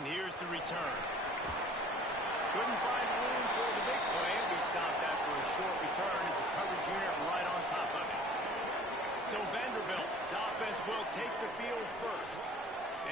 And here's the return. Couldn't find room for the big play. We stopped after a short return as the coverage unit right on top of it. So Vanderbilt's offense will take the field first.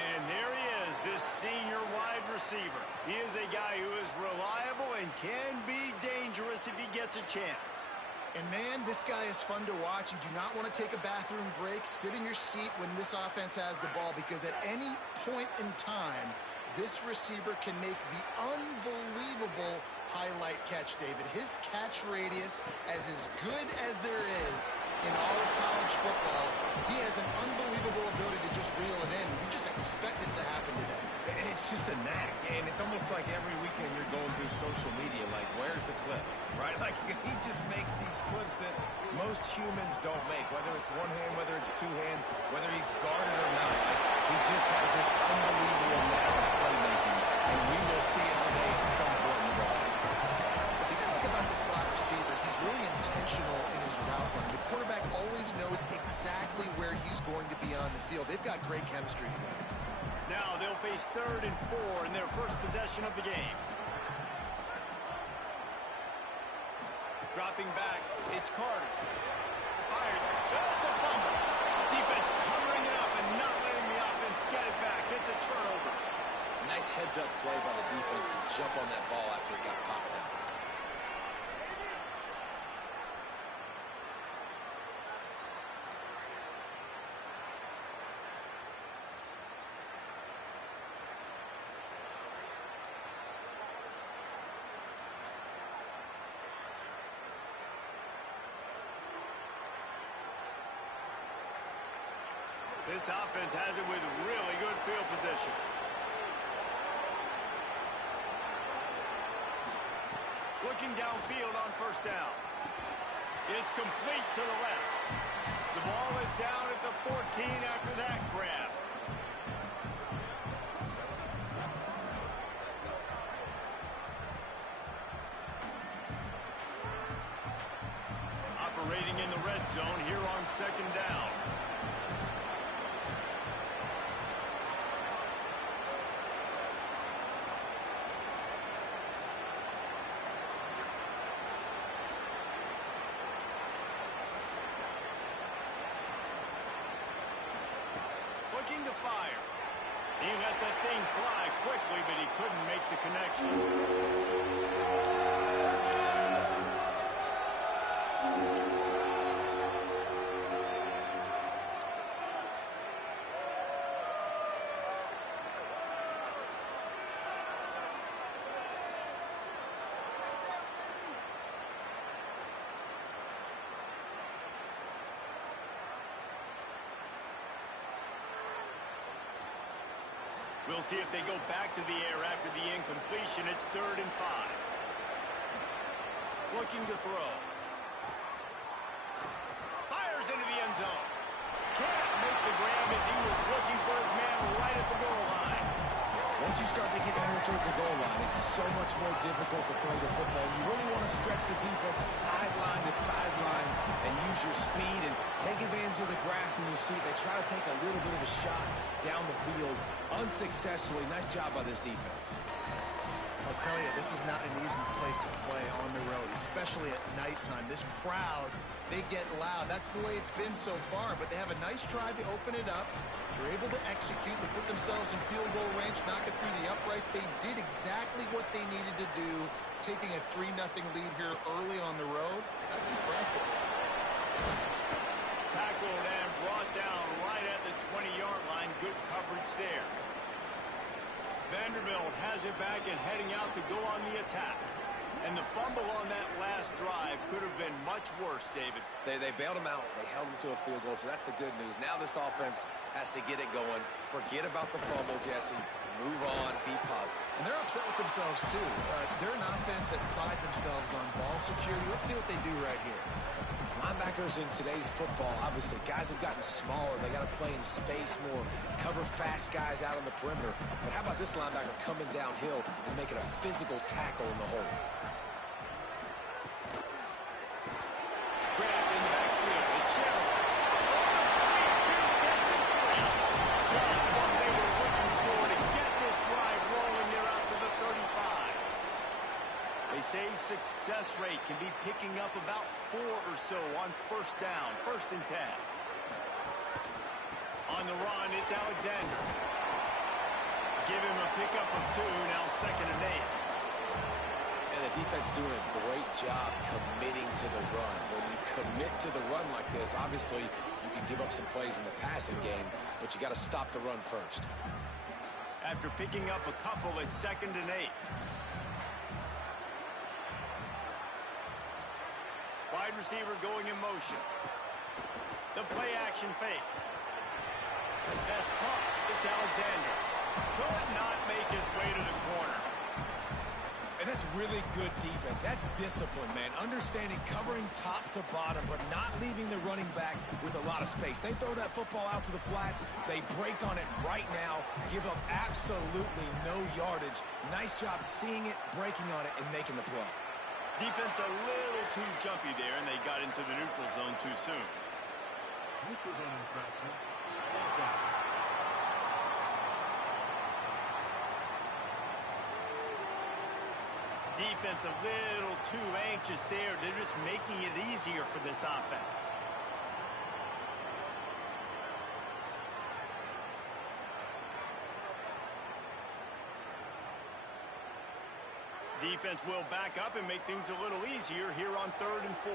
And there he is, this senior wide receiver. He is a guy who is reliable and can be dangerous if he gets a chance. And, man, this guy is fun to watch. You do not want to take a bathroom break. Sit in your seat when this offense has the ball, because at any point in time, this receiver can make the unbelievable highlight catch, David. His catch radius is as good as there is in all of college football. He has an unbelievable ability to just reel it in. You just expect it to happen today. It's just a knack, and it's almost like every weekend you're going through social media, like, where's the clip, right? Like, because he just makes these clips that most humans don't make, whether it's one hand, whether it's two hand, whether he's guarded or not. Like, he just has this unbelievable knack of playmaking, and we will see it today at some point in the ball. The thing I like about the slot receiver, he's really intentional in his route run. The quarterback always knows exactly where he's going to be on the field. They've got great chemistry together. Now they'll face 3rd and 4 in their first possession of the game. Dropping back, it's Carter. Fires. That's a fumble. Defense covering it up and not letting the offense get it back. It's a turnover. Nice heads-up play by the defense to jump on that ball after it got popped out. This offense has it with really good field position. Looking downfield on first down. It's complete to the left. The ball is down at the 14 after that grab. Operating in the red zone here on 2nd down. Looking to fire. He let that thing fly quickly, but he couldn't make the connection. We'll see if they go back to the air after the incompletion. It's 3rd and 5. Looking to throw. Fires into the end zone. Can't make the grab as he was looking for his man right at the goal line. Once you start to get in towards the goal line, it's so much more difficult to throw the football. You really want to stretch the defense sideline to sideline and use your speed and take advantage of the grass when you see it. They try to take a little bit of a shot down the field unsuccessfully. Nice job by this defense. I'll tell you, this is not an easy place to play on the road, especially at nighttime. This crowd, they get loud. That's the way it's been so far, but they have a nice drive to open it up. They're able to execute, to put themselves in field goal range, knock it through the uprights. They did exactly what they needed to do, taking a 3-0 lead here early on the road. That's impressive. Tackled and brought down right at the 20-yard line. Good coverage there. Vanderbilt has it back and heading out to go on the attack. And the fumble on that last drive could have been much worse, David. They bailed him out. They held him to a field goal, so that's the good news. Now this offense has to get it going. Forget about the fumble, Jesse. Move on. Be positive. And they're upset with themselves, too. They're an offense that pride themselves on ball security. Let's see what they do right here. Linebackers in today's football, obviously, guys have gotten smaller. They got to play in space more, cover fast guys out on the perimeter. But how about this linebacker coming downhill and making a physical tackle in the hole? Grab in the backfield. It's Sheriff. The sweep juke gets it free. Just what they were looking for to get this drive rolling. say success rate can be picking up about 4 or so on first down, 1st and 10. On the run, it's Alexander. Give him a pickup of 2, now 2nd and 8. And the defense doing a great job committing to the run. When you commit to the run like this, obviously you can give up some plays in the passing game, but you got to stop the run first. After picking up a couple, it's 2nd and 8. Wide receiver going in motion. The play action fake. That's caught. It's Alexander. Could not make his way to the corner. And that's really good defense. That's discipline, man. Understanding covering top to bottom, but not leaving the running back with a lot of space. They throw that football out to the flats. They break on it right now, give up absolutely no yardage. Nice job seeing it, breaking on it, and making the play. Defense a little too jumpy there, and they got into the neutral zone too soon. Neutral zone infraction. Defense a little too anxious there. They're just making it easier for this offense. Defense will back up and make things a little easier here on 3rd and 4.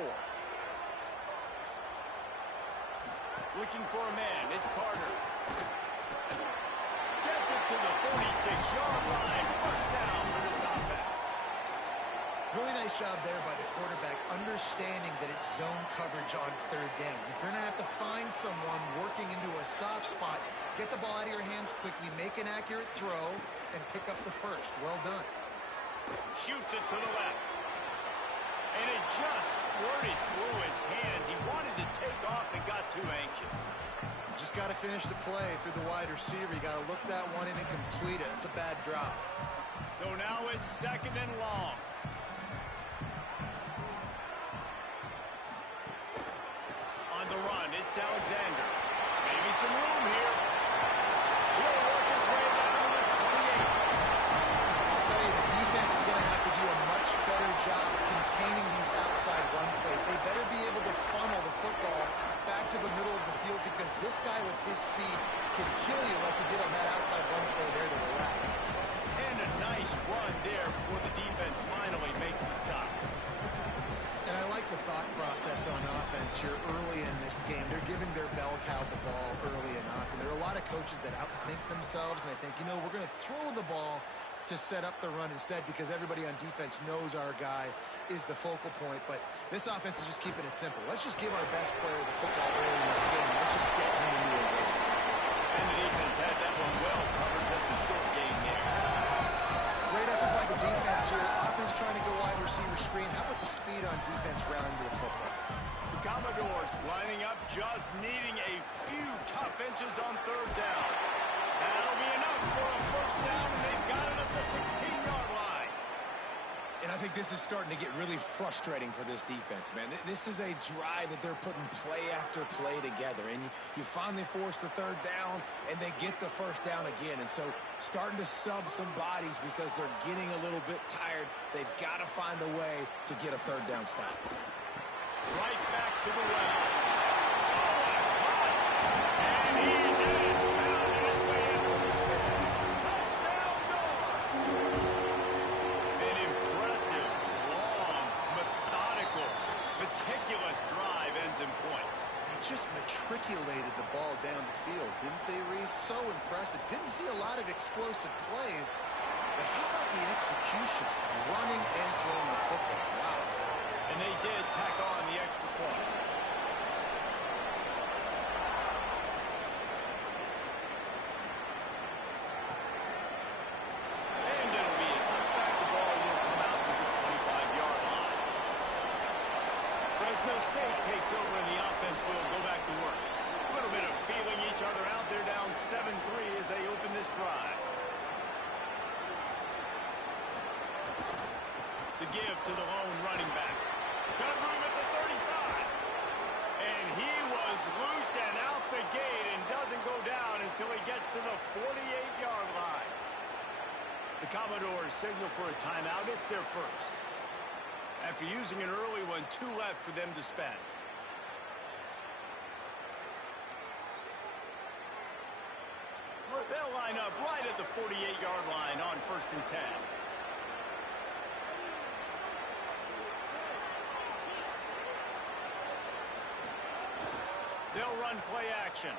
Looking for a man. It's Carter. Gets it to the 46-yard line. 1st down for this offense. Really nice job there by the quarterback, understanding that it's zone coverage on 3rd down. You're going to have to find someone working into a soft spot, get the ball out of your hands quickly, make an accurate throw, and pick up the 1st. Well done. Shoots it to the left. And it just squirted through his hands. He wanted to take off and got too anxious. You just got to finish the play through the wide receiver. You got to look that one in and complete it. It's a bad drop. So now it's 2nd and long. On the run, it's Alexander. Maybe some room here. He'll work his way down to the 28. I'll tell you, the defense is going to have to do a much better job containing these outside run plays. They better be able to funnel the football back to the middle of the field, because this guy with his speed can kill you like he did on that outside run play there to the left. And a nice run there before the defense finally makes the stop. And I like the thought process on offense here early in this game. They're giving their bell cow the ball early enough. And there are a lot of coaches that outthink themselves, and they think, you know, we're going to throw the ball to set up the run instead, because everybody on defense knows our guy is the focal point. But this offense is just keeping it simple. Let's just give our best player the football early in this game. Let's just get him into a game. And the defense had that one well covered. Just a short game there. Great effort by the defense here. Offense trying to go wide receiver screen. How about the speed on defense rounding to the football? The Commodores lining up, just needing a few tough inches on 3rd down. That'll be enough for a 1st down, and they've got it at the 16-yard line. And I think this is starting to get really frustrating for this defense, man. This is a drive that they're putting play after play together. And you finally force the 3rd down, and they get the 1st down again. And so starting to sub some bodies because they're getting a little bit tired. They've got to find a way to get a 3rd down stop. Right back to the well. And he's in. Pounding his way in for the score. Touchdown, Dogs! An impressive, long, methodical, meticulous drive ends in points. They just matriculated the ball down the field, didn't they, Reese? So impressive. Didn't see a lot of explosive plays, but how about the execution? Running and throwing the football. Wow. And they did tack on the extra point. And it'll be a touchback. The ball will come out to the 25-yard line. Fresno State takes over, and the offense will go back to work. A little bit of feeling each other out. They're down 7-3 as they open this drive. The give to the lone running back. Got room at the 35. And he was loose and out the gate and doesn't go down until he gets to the 48-yard line. The Commodores signal for a timeout. It's their 1st. After using an early one, 2 left for them to spend. They'll line up right at the 48-yard line on 1st and 10. They'll run play action.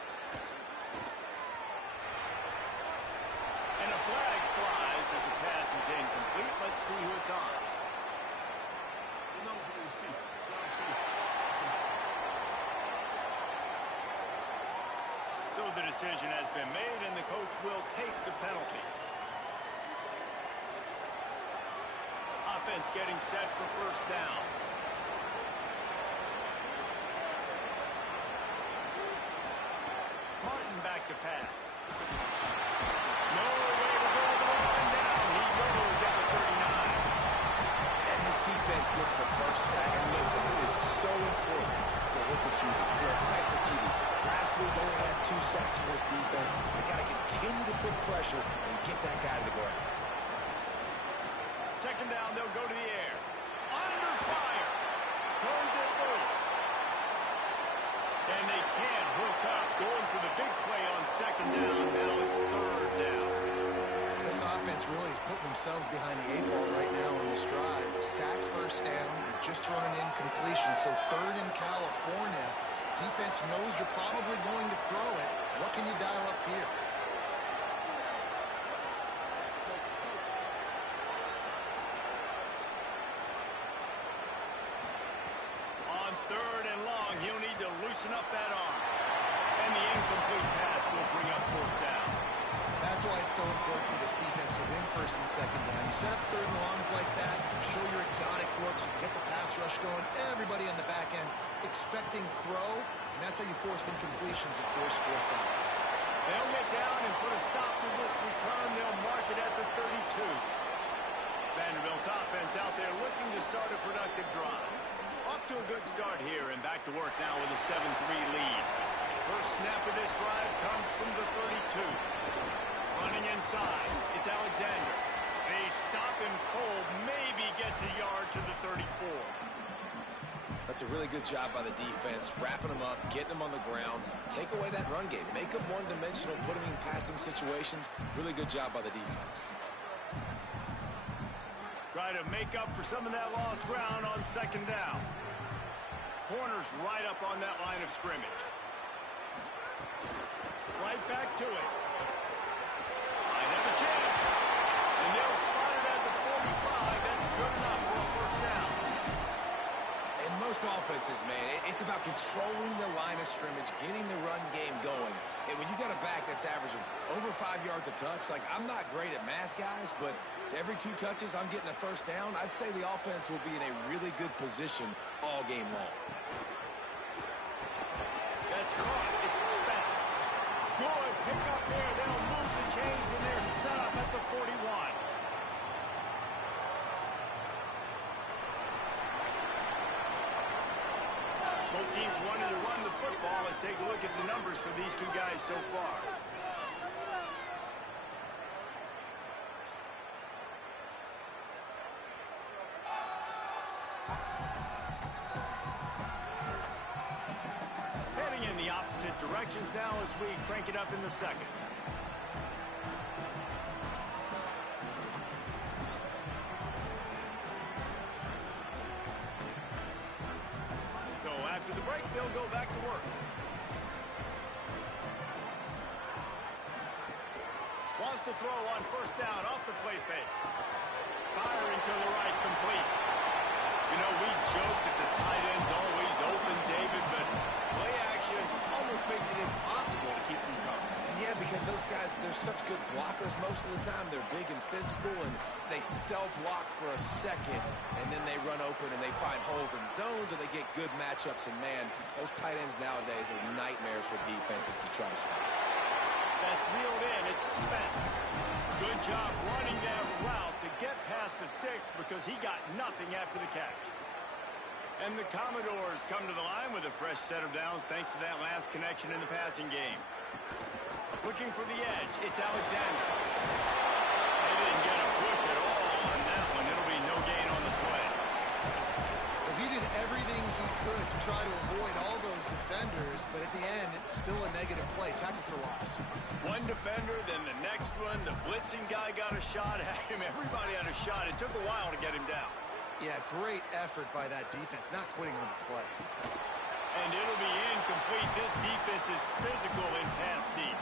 And a flag flies as the pass is incomplete. Let's see who it's on. So the decision has been made, and the coach will take the penalty. Offense getting set for 1st down. Martin back to pass. No way to go the line down. He goes at the 39. And this defense gets the first sack. And listen, it is so important to hit the QB, to affect the QB. Last week only had 2 sacks for this defense. They got to continue to put pressure and get that guy to the ground. 2nd down, they'll go to the air. Under fire. Turns it loose. And they can't hook up. Going for the big play on 2nd down. Now it's 3rd down. This offense really is putting themselves behind the 8 ball right now on this drive. Sack 1st down. You've just thrown an incompletion. So 3rd in California. Defense knows you're probably going to throw it. What can you dial up here? On 3rd and long, he'll need to loosen up that arm. And the incomplete pass will bring up 4th down. That's why it's so important for this defense to win 1st and 2nd down. You set up 3rd and longs like that, you can show your exotic looks, you can get the pass rush going, everybody on the back end expecting throw, and that's how you force incompletions and force 4th downs. They'll get down and put a stop to this return. They'll mark it at the 32. Vanderbilt's offense out there looking to start a productive drive. Off to a good start here, and back to work now with a 7-3 lead. First snap of this drive comes from the 32. Running inside, it's Alexander. A stop and cold, maybe gets a yard to the 34. That's a really good job by the defense, wrapping them up, getting them on the ground, take away that run game, make them one-dimensional, put them in passing situations. Really good job by the defense. Try to make up for some of that lost ground on 2nd down. Corners right up on that line of scrimmage. Right back to it. Might have a chance. And they'll spot it at the 45. That's good enough for a 1st down. In most offenses, man, it's about controlling the line of scrimmage, getting the run game going. And when you got a back that's averaging over 5 yards a touch, like, I'm not great at math, guys, but every 2 touches I'm getting a 1st down, I'd say the offense will be in a really good position all game long. That's caught. It's Spence. Good pick up there. They'll move the chains, and they're set up at the 41. Both teams wanted to run the football. Let's take a look at the numbers for these 2 guys so far. Heading in the opposite directions now as we crank it up in the 2nd. After the break, they'll go back to work. Wants to throw on 1st down off the play fake. Firing to the right, complete. You know, we joke that the tight end's always open, David, but play action almost makes it impossible to keep them covered. And yeah, because those guys, they're such good blockers most of the time. They're big and physical, and they self-block for a second, and then they run open and they find holes in zones, or they get good matchups. And, man, those tight ends nowadays are nightmares for defenses to try to stop. That's reeled in. It's Spence. Good job running that route to get past the sticks because he got nothing after the catch. And the Commodores come to the line with a fresh set of downs thanks to that last connection in the passing game. Looking for the edge, it's Alexander. They didn't get a push at all on that one. It'll be no gain on the play. but at the end, it's still a negative play. Tackle for loss. One defender, then the next one. The blitzing guy got a shot at him. Everybody had a shot. It took a while to get him down. Yeah, great effort by that defense, not quitting on the play. And it'll be incomplete. This defense is physical in pass deep.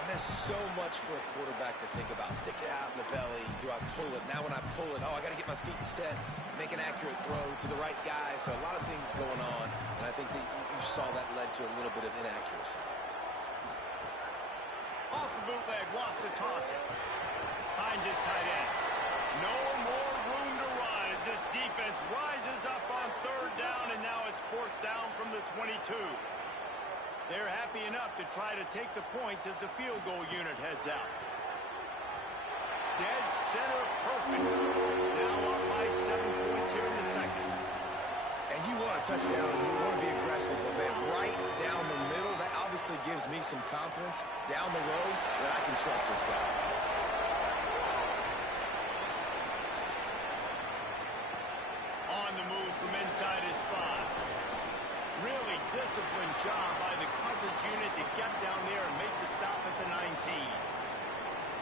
And there's so much for a quarterback to think about. Stick it out in the belly. Do I pull it? Now when I pull it, I got to get my feet set, make an accurate throw to the right guy. So a lot of things going on. And I think that you saw that led to a little bit of inaccuracy. Off the bootleg, wants to toss it. Finds his tight end. No more room to run as this defense rises up on third down, and now it's fourth down from the 22. They're happy enough to try to take the points as the field goal unit heads out. Dead center perfect. Now up by 7 points here in the second. And you want a touchdown, and you want to be aggressive, but right down the middle, that obviously gives me some confidence down the road that I can trust this guy. On the move from inside his spot. Really disciplined job by the coverage unit to get down there and make the stop at the 19.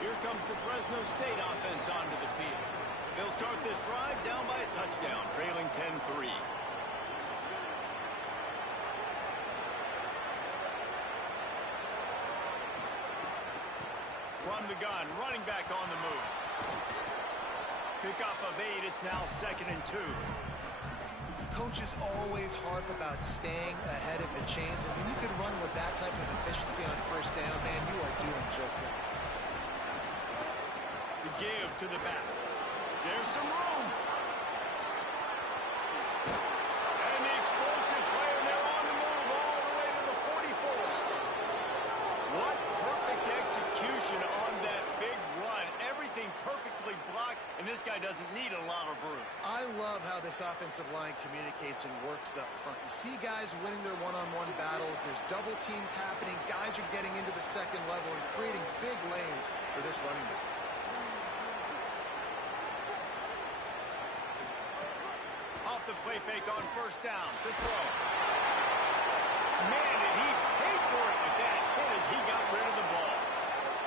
Here comes the Fresno State offense onto the field. They'll start this drive down by a touchdown, trailing 10-3. From the gun, running back on the move. Pickup of 8, it's now 2nd and 2. Coaches always harp about staying ahead of the chains, and when you can run with that type of efficiency on first down, man, you are doing just that. The give to the back. There's some room. And the explosive play, and they're on the move all the way to the 44. What perfect execution on that big run. Everything perfectly blocked, and this guy doesn't need a lot of room. I love how this offensive line communicates and works up front. You see guys winning their one-on-one battles. There's double teams happening. Guys are getting into the second level and creating big lanes for this running back. Off the play fake on first down. The throw. Man, did he pay for it with that hit as he got rid of the ball.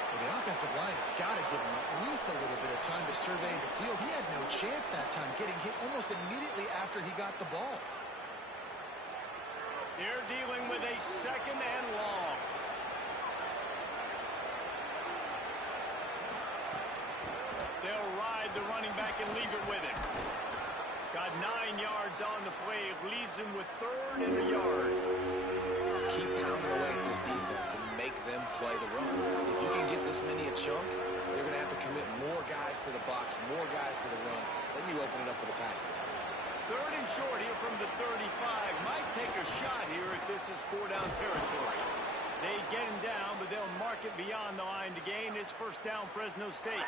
Well, the offensive line has got to give him at least a little bit of time to survey the field. He had no chance that time, getting hit almost immediately after he got the ball. They're dealing with a 2nd and long. They'll ride the running back and leave it with him. Got 9 yards on the play. It leaves him with 3rd and a yard. Keep pounding away at this defense and make them play the run. If you can get this many a chunk, they're going to have to commit more guys to the box, more guys to the run. Then you open it up for the passing. 3rd and short here from the 35. Might take a shot here if this is 4-down territory. They get him down, but they'll mark it beyond the line to gain. It's 1st down, Fresno State.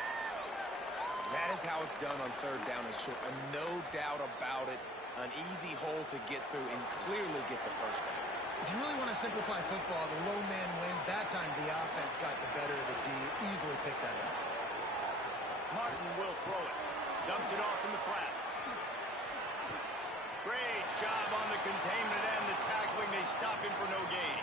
That is how it's done on 3rd down and short. And no doubt about it, an easy hole to get through and clearly get the 1st down. If you really want to simplify football, the low man wins. That time the offense got the better of the D. Easily picked that up. Martin will throw it. Dumps it off in the flats. Great job on the containment and the tackling. They stop him for no gain.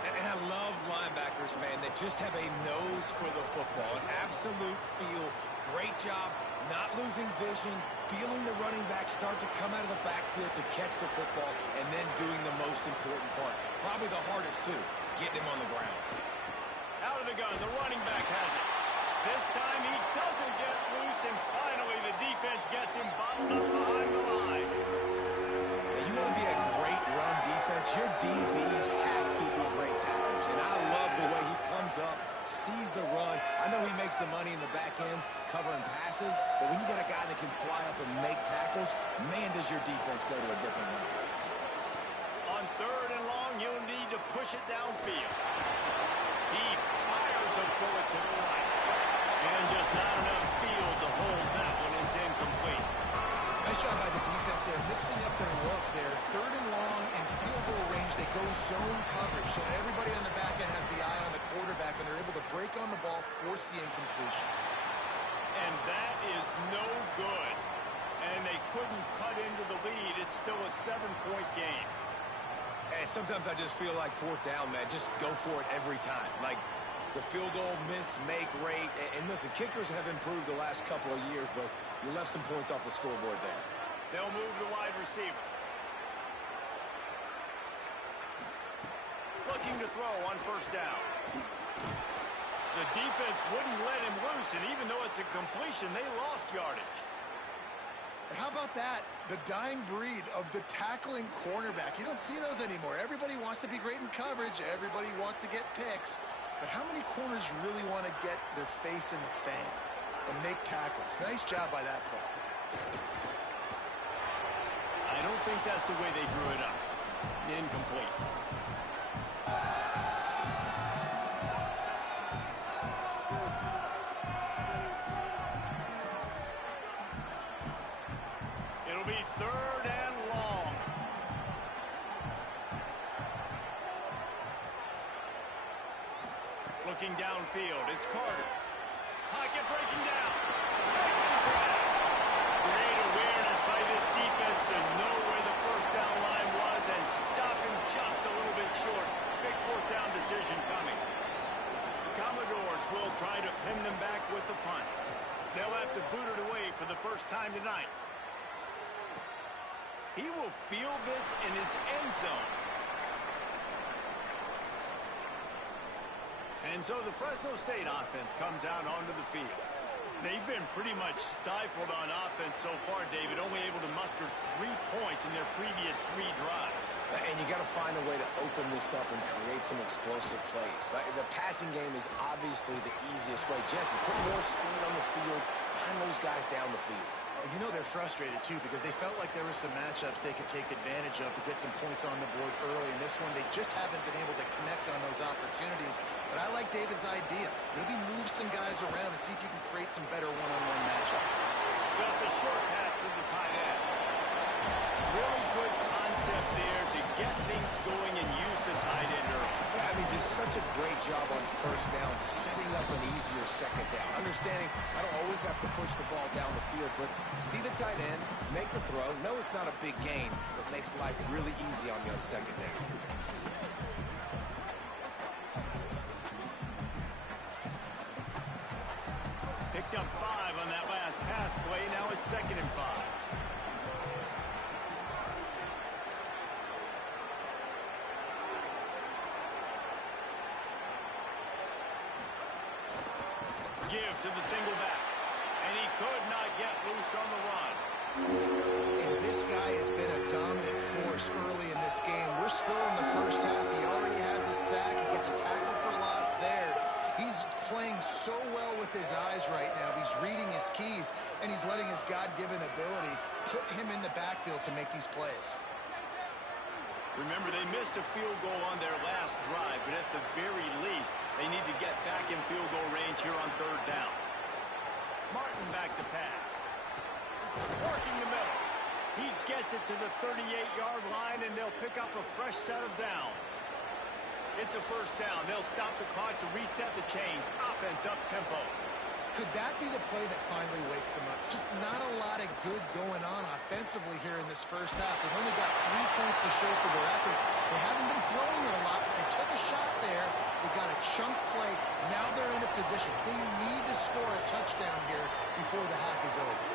And I love linebackers, man, that just have a nose for the football, an absolute feel. Great job not losing vision, feeling the running back start to come out of the backfield to catch the football, and then doing the most important part. Probably the hardest, too, getting him on the ground. Out of the gun, the running back has it. This time he doesn't get loose, and finally the defense gets him bottled up behind the line. Now, you want to be a great run defense, your DBs have to be great tacklers. And I love the way he comes up, sees the run. I know he makes the money in the back end covering passes, but when you got a guy that can fly up and make tackles, man, does your defense go to a different level. On 3rd and long, you'll need to push it downfield. He fires a bullet to the right. And just not enough field to hold that one. It's incomplete. Nice job by the defense there, mixing up their look there. 3rd and long and field goal range. They go zone coverage, so everybody on the back end has the eye on the quarterback, and they're able to break on the ball, force the incompletion. And that is no good. And they couldn't cut into the lead. It's still a 7-point game. And sometimes I just feel like fourth down, man, just go for it every time. Like the field goal miss-make rate. And listen, kickers have improved the last couple of years, but you left some points off the scoreboard there. They'll move the wide receiver. Looking to throw on first down. The defense wouldn't let him loose, and even though it's a completion, they lost yardage. How about that? The dying breed of the tackling cornerback. You don't see those anymore. Everybody wants to be great in coverage. Everybody wants to get picks. But how many corners really want to get their face in the fan and make tackles? Nice job by that play. I don't think that's the way they drew it up. Incomplete. It'll be third and long. Looking downfield, it's Carter. Pocket breaking down. Makes the grab. Great awareness by this defense to know where the first down line was and stop him just a little bit short. Big fourth down decision coming. The Commodores will try to pin them back with the punt. They'll have to boot it away for the first time tonight. He will field this in his end zone. And so the Fresno State offense comes out onto the field. They've been pretty much stifled on offense so far, David, only able to muster 3 points in their previous 3 drives. And you got to find a way to open this up and create some explosive plays. The passing game is obviously the easiest way. Jesse, put more speed on the field, find those guys down the field. You know they're frustrated, too, because they felt like there were some matchups they could take advantage of to get some points on the board early. In this one, they just haven't been able to connect on those opportunities. But I like David's idea. Maybe move some guys around and see if you can create some better one-on-one matchups. Just a short pass to the tight end. Really good concept there to get things going and use the tight end early. I mean, just such a great job on first down, setting up an easier second down. Understanding I don't always have to push the ball down the field, but see the tight end, make the throw. No, it's not a big gain, but makes life really easy on you on second down. Picked up 5 on that last pass play. Now it's 2nd and 5. Give to the single back. And he could not get loose on the run. And this guy has been a dominant force early in this game. We're still in the first half. He already has a sack. He gets a tackle for loss there. He's playing so well with his eyes right now. He's reading his keys, and he's letting his God-given ability put him in the backfield to make these plays. Remember, they missed a field goal on their last drive, but at the very least, they need to get back in field goal range here on 3rd down. Martin back to pass. Working the middle. He gets it to the 38-yard line, and they'll pick up a fresh set of downs. It's a first down. They'll stop the clock to reset the chains. Offense up tempo. Could that be the play that finally wakes them up? Just not a lot of good going on offensively here in this first half. They've only got 3 points to show for their efforts. They haven't been throwing it a lot, but they took a shot there. They got a chunk play. Now they're in a position. They need to score a touchdown here before the half is over.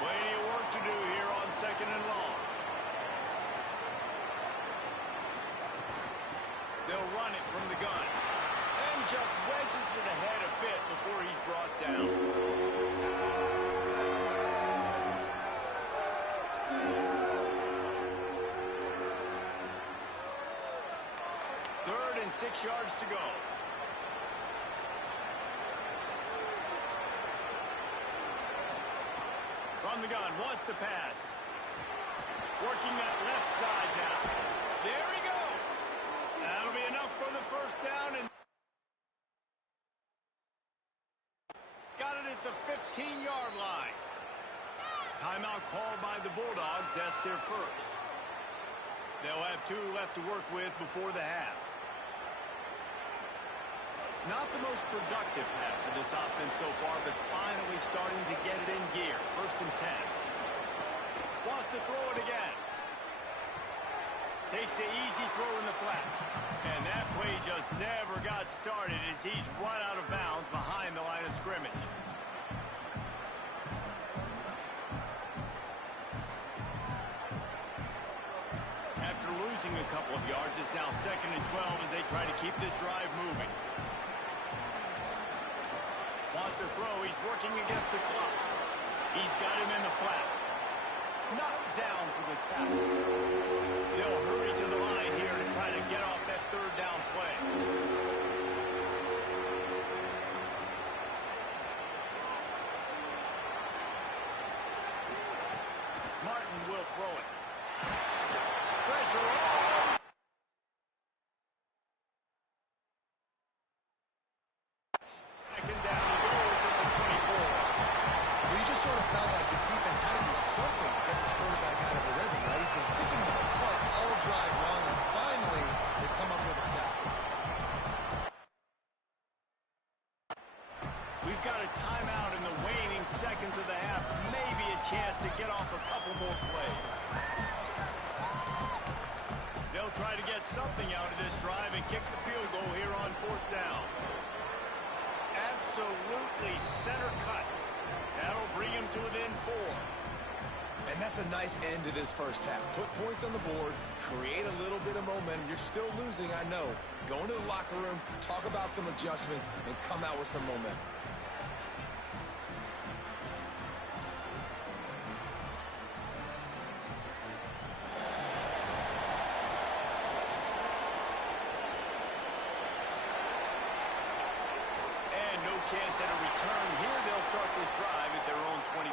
Plenty of work to do here on 2nd and long. They'll run it from the gun. And just wedges it ahead a bit before he's brought down. 3rd and 6 yards to go. From the gun, wants to pass. Working that left side now. There he goes. That'll be enough for the first down, and got it at the 15-yard line. Timeout called by the Bulldogs. That's their first. They'll have 2 left to work with before the half. Not the most productive half for this offense so far, but finally starting to get it in gear. 1st and 10. Wants to throw it again. Takes the easy throw in the flat. And that play just never got started as he's run out of bounds behind the line of scrimmage. After losing a couple of yards, it's now 2nd and 12 as they try to keep this drive moving. Wants to throw. He's working against the clock. He's got him in the flat. Knocked down for the tackle. They'll hurry to the line here to try to get off that 3rd down play. Martin will throw it. Pressure on. Second down, he goes at the 24. We just sort of felt like this defense had to do something to get this quarterback out of a rhythm, right? He's been picking them apart all drive long, and finally they come up with a sack. We've got a timeout in the waning seconds of the half. Maybe a chance to get off a couple more plays. They'll try to get something out of this drive and kick the field goal here on 4th down. Absolutely center cut. That'll bring him to within 4. And that's a nice end to this first half. Put points on the board, create a little bit of momentum. You're still losing, I know. Go into the locker room, talk about some adjustments, and come out with some momentum. Chance at a return here. They'll start this drive at their own 25.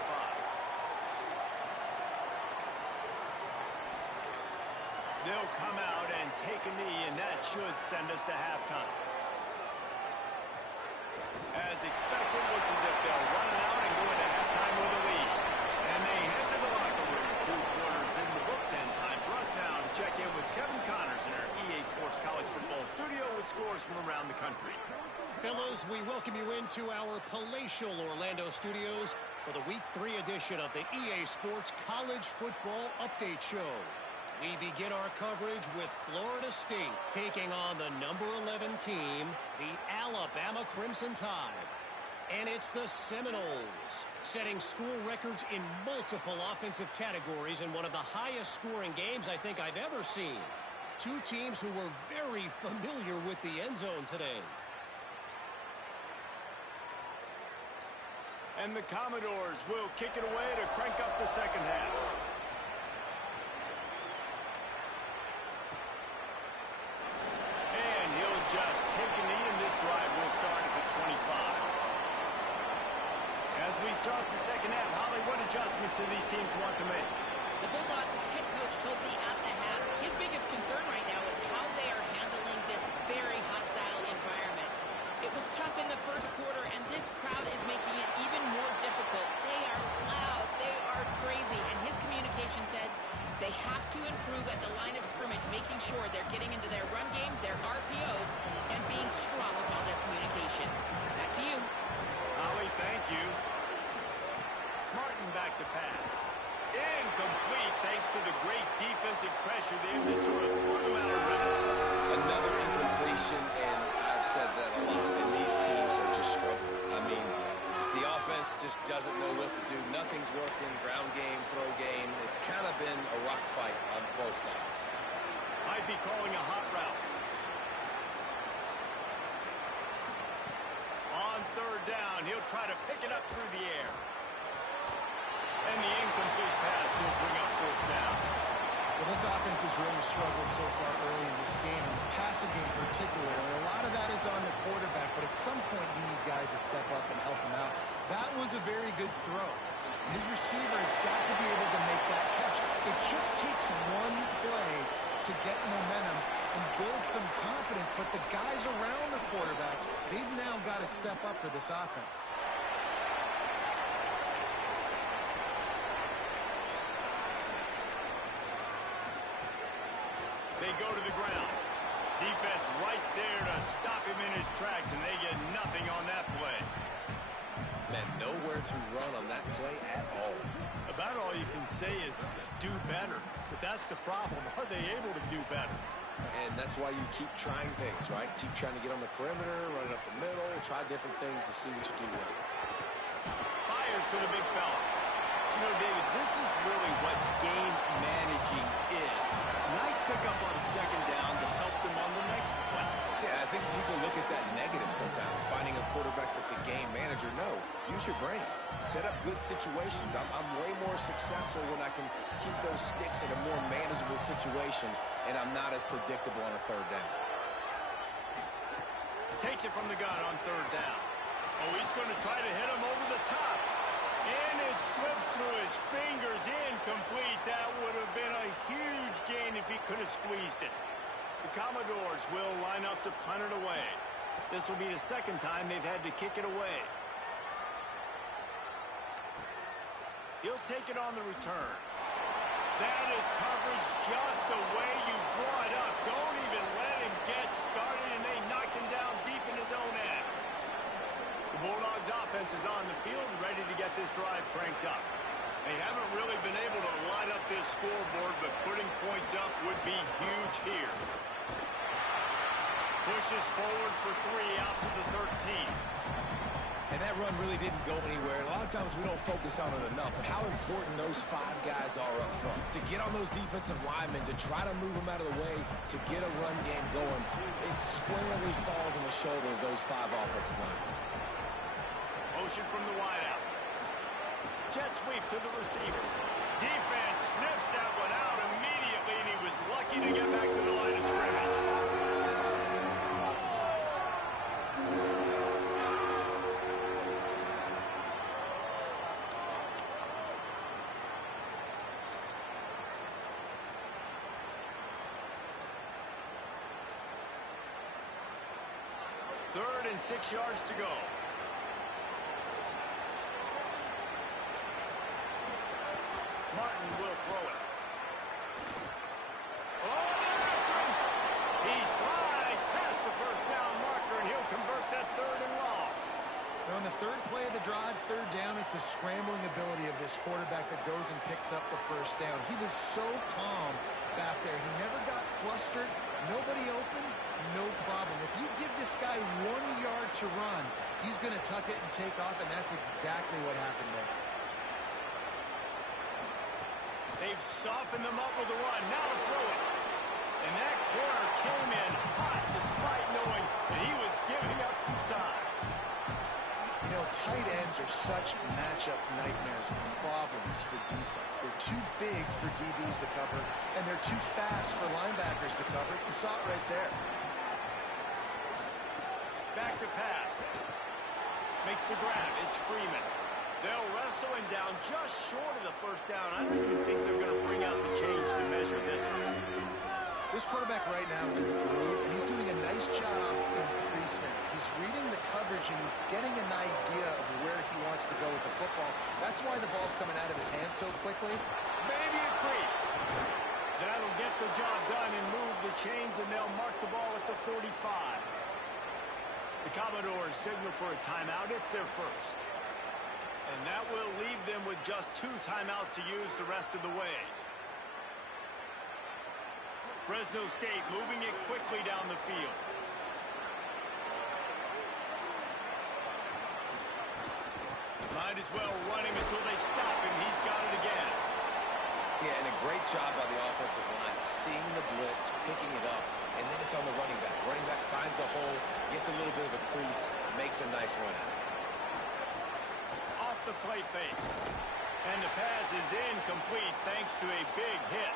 They'll come out and take a knee, and that should send us to halftime. As expected, looks as if they'll run it out and go into halftime with a lead. And they head to the locker room. 2 quarters in the books, and time for us now to check in with Kevin Connors in our EA Sports College Football studio with scores from around the country. Fellows, we welcome you into our palatial Orlando studios for the Week 3 edition of the EA Sports College Football Update Show. We begin our coverage with Florida State taking on the number 11 team, the Alabama Crimson Tide. And it's the Seminoles, setting school records in multiple offensive categories in one of the highest scoring games I think I've ever seen. 2 teams who were very familiar with the end zone today. And the Commodores will kick it away to crank up the second half. And he'll just take a knee, and this drive will start at the 25. As we start the second half, Holly, what adjustments do these teams want to make? The Bulldogs head coach told me at the half his biggest concern right now is how they are handling this very hostile environment. It was tough in the first quarter, and this crowd is making it even more difficult. They are loud. They are crazy. And his communication said they have to improve at the line of scrimmage, making sure they're getting into their run game, their RPOs, and being strong with all their communication. Back to you. Holly, thank you. Martin back to pass. Incomplete thanks to the great defensive pressure there that sort of threw them out of rhythm. Another incompletion, and I've said that a lot, and these teams are just struggling. I mean, the offense just doesn't know what to do. Nothing's working, ground game, throw game. It's kind of been a rock fight on both sides. Might be calling a hot route. On 3rd down, he'll try to pick it up through the air. And the incomplete pass will bring up 4th down. Well, this offense has really struggled so far early in this game, and the passing game particularly. A lot of that is on the quarterback, but at some point you need guys to step up and help him out. That was a very good throw. His receiver has got to be able to make that catch. It just takes one play to get momentum and build some confidence, but the guys around the quarterback, they've now got to step up for this offense. They go to the ground. Defense right there to stop him in his tracks, and they get nothing on that play. Man, nowhere to run on that play at all. A About all you can say is do better. But that's the problem. Are they able to do better? And that's why you keep trying things, right? Keep trying to get on the perimeter, run it up the middle, try different things to see what you do well. Fires to the big fella. You know, David, this is really what game managing is. Nice pickup on second down to help them on the next play. Yeah, I think people look at that negative sometimes, finding a quarterback that's a game manager. No, use your brain. Set up good situations. I'm way more successful when I can keep those sticks in a more manageable situation, and I'm not as predictable on a third down. Takes it from the gun on third down. Oh, he's going to try to hit him over the top. And it slips through his fingers, incomplete. That would have been a huge gain if he could have squeezed it. The Commodores will line up to punt it away. This will be the second time they've had to kick it away. He'll take it on the return. That is coverage just the way you draw it up. Don't even let him get started, and they knock him down deep in his own end. The Bulldogs offense is on the field and ready to get this drive cranked up. They haven't really been able to light up this scoreboard, but putting points up would be huge here. Pushes forward for 3 out to the 13. And that run really didn't go anywhere. A lot of times we don't focus on it enough, but how important those 5 guys are up front. To get on those defensive linemen, to try to move them out of the way, to get a run game going, it squarely falls on the shoulder of those 5 offensive linemen. Motion from the wideout. Jet sweep to the receiver. Defense sniffed that one out immediately, and he was lucky to get back to the line of scrimmage. Third and 6 yards to go. Martin will throw it. Oh, they're after him. He slides past the first down marker, and he'll convert that third and long. On the third play of the drive, third down, it's the scrambling ability of this quarterback that goes and picks up the first down. He was so calm back there. He never got flustered. Nobody open, no problem. If you give this guy 1 yard to run, he's going to tuck it and take off, and that's exactly what happened there. They've softened them up with a run. Now to throw it. And that corner came in hot despite knowing that he was giving up some size. You know, tight ends are such matchup nightmares and problems for defense. They're too big for DBs to cover, and they're too fast for linebackers to cover. You saw it right there. Back to pass. Makes the grab. It's Freeman. They'll wrestle him down just short of the first down. I don't even think they're going to bring out the chains to measure this one. This quarterback right now is in a groove, and he's doing a nice job increasing. He's reading the coverage, and he's getting an idea of where he wants to go with the football. That's why the ball's coming out of his hands so quickly. Maybe a crease. That'll get the job done and move the chains, and they'll mark the ball at the 45. The Commodores signal for a timeout. It's their first. And that will leave them with just 2 timeouts to use the rest of the way. Fresno State moving it quickly down the field. Might as well run him until they stop him. He's got it again. Yeah, and a great job by the offensive line, seeing the blitz, picking it up, and then it's on the running back. Running back finds a hole, gets a little bit of a crease, makes a nice run at it. Off the play fake. And the pass is incomplete thanks to a big hit.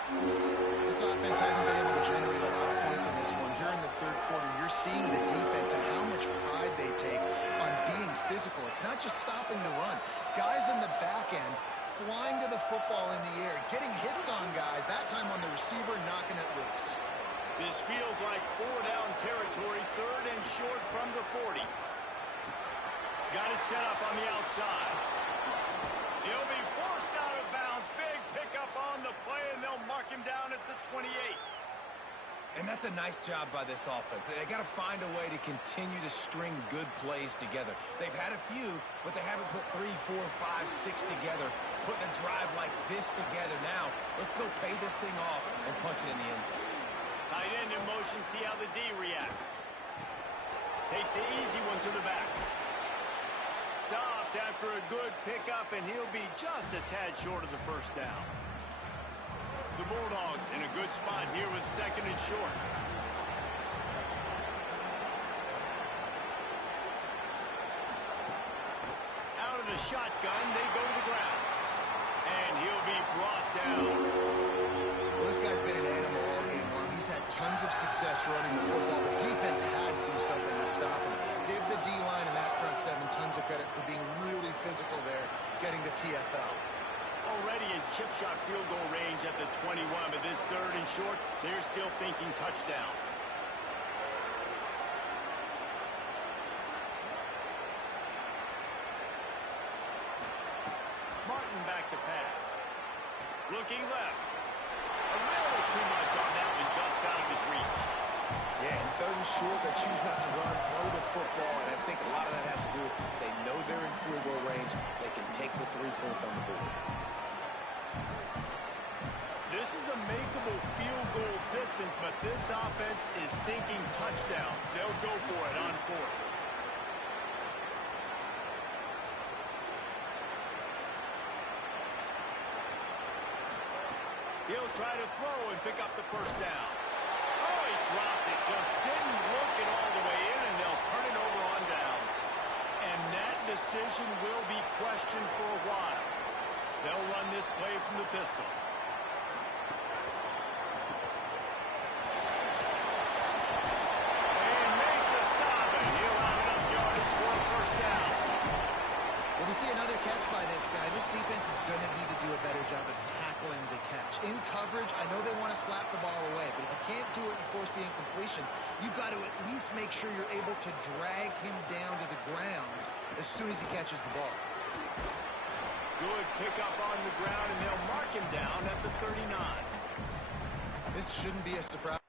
This offense hasn't been able to generate a lot of points in this one. Here in the third quarter, you're seeing the defense and how much pride they take on being physical. It's not just stopping to run. Guys in the back end flying to the football in the air, getting hits on guys, that time on the receiver, knocking it loose. This feels like 4-down territory, third and short from the 40. Got it set up on the outside. He'll be forced out of bounds. Big pickup on the play, and they'll mark him down at the 28. And that's a nice job by this offense. They got to find a way to continue to string good plays together. They've had a few, but they haven't put 3, 4, 5, 6 together, putting a drive like this together. Now, let's go pay this thing off and punch it in the end zone. Tight end in motion, see how the D reacts. Takes the easy one to the back. Stopped after a good pickup, and he'll be just a tad short of the first down. The Bulldogs in a good spot here with 2nd and short. Out of the shotgun, they go to the ground. And he'll be brought down. Well, this guy's been an animal all game long. He's had tons of success running the football. The defense had to do something to stop him. Give the D-line and that front 7 tons of credit for being really physical there, getting the TFL. Already in chip shot field goal range at the 21, but this 3rd and short, they're still thinking touchdown. Martin back to pass. Looking left. A little too much on that one, just out of his reach. Yeah, in 3rd and short, they choose not to run, throw the football, and I think a lot of that has to do with they know they're in field goal range. They can take the 3 points on the board. This is a makeable field goal distance, but this offense is thinking touchdowns. They'll go for it on 4th. He'll try to throw and pick up the first down. Oh, he dropped it. Just didn't look it all the way in, and they'll turn it over on downs. And that decision will be questioned for a while. They'll run this play from the pistol. And make the stop, and he'll have enough yardage for a first down. When we see another catch by this guy, this defense is going to need to do a better job of tackling the catch. In coverage, I know they want to slap the ball away, but if you can't do it and force the incompletion, you've got to at least make sure you're able to drag him down to the ground as soon as he catches the ball. Good pickup on the ground, and they'll mark him down at the 39. This shouldn't be a surprise.